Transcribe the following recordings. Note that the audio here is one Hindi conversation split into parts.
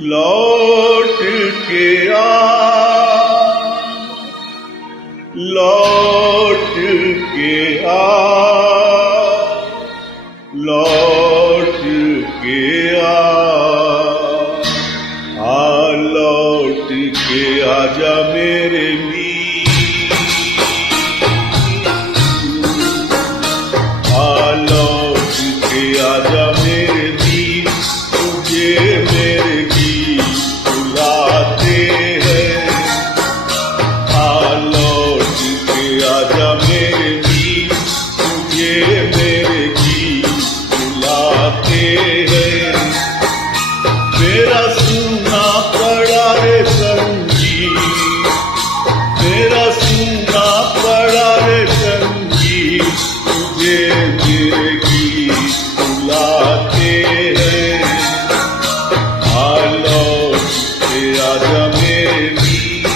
लौट के लौट के लौट के लौट के आजा मेरे मीर, लौट के आजा मेरे मीर, तुझे मेरे गीत बुलाते हैं। लौट के आजा मेरे मीर, तुझे मेरे गीत बुलाते हैं। मेरा सुनना पड़ा रे संगीत, मेरा सुनना पड़ा रे संगीत, तुझे मेरे गीत बुलाते हैं। लौट के आजा मेरे मीर।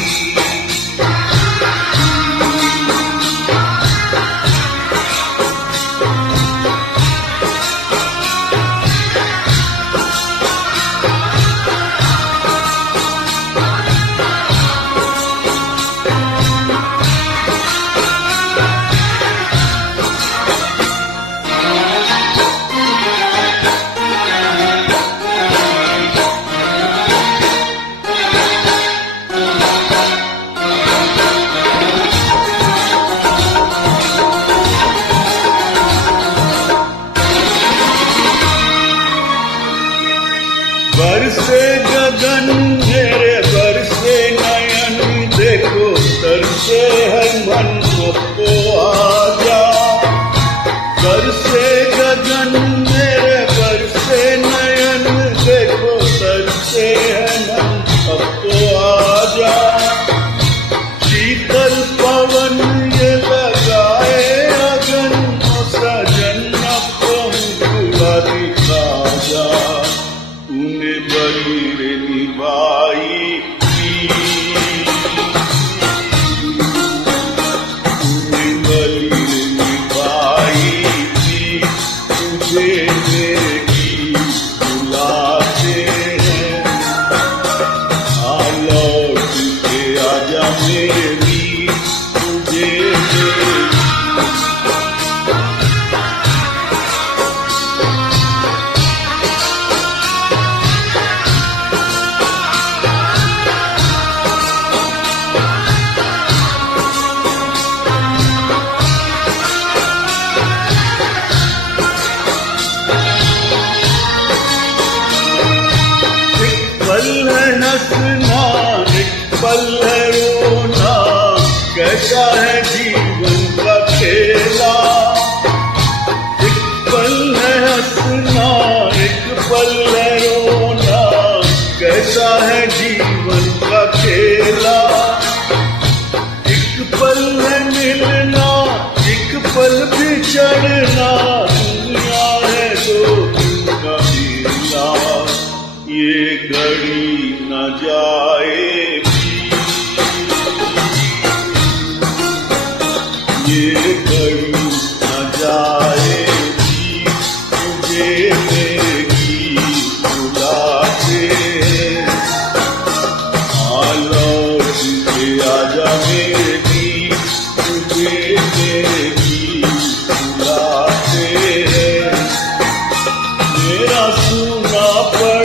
बरसे गगन मेरे बरसे नयन, देखो तरसे है मन को आजा। बरसे गगन मेरे बरसे नयन, देखो तरसे है मन को आजा। शीतल पवन ये लगाए अगन, सजन को मुझे दिखा जा। तूने बड़ी रे निभाई तूने बड़ी रे निभाई थी, तुझे मेरे गीत बुलाते हैं। लौट के आजा मेरे मीर, तुझे मेरे पल है हंसना, एक पल है रोना, कैसा है जीवन का खेला। एक पल है हंसना, एक पल है रोना, कैसा है जीवन का खेला। एक पल है मिलना, एक पल बिछड़ना, दुनिया है दो दिन का मेला। ये घड़ी न जाए भी, ये घड़ी न जाए भी, तुझे मेरे गीत बुलाते हैं। लौट के आजा मेरे गीत, तुझे मेरे गीत बुलाते हैं। मेरा सुना पड़ा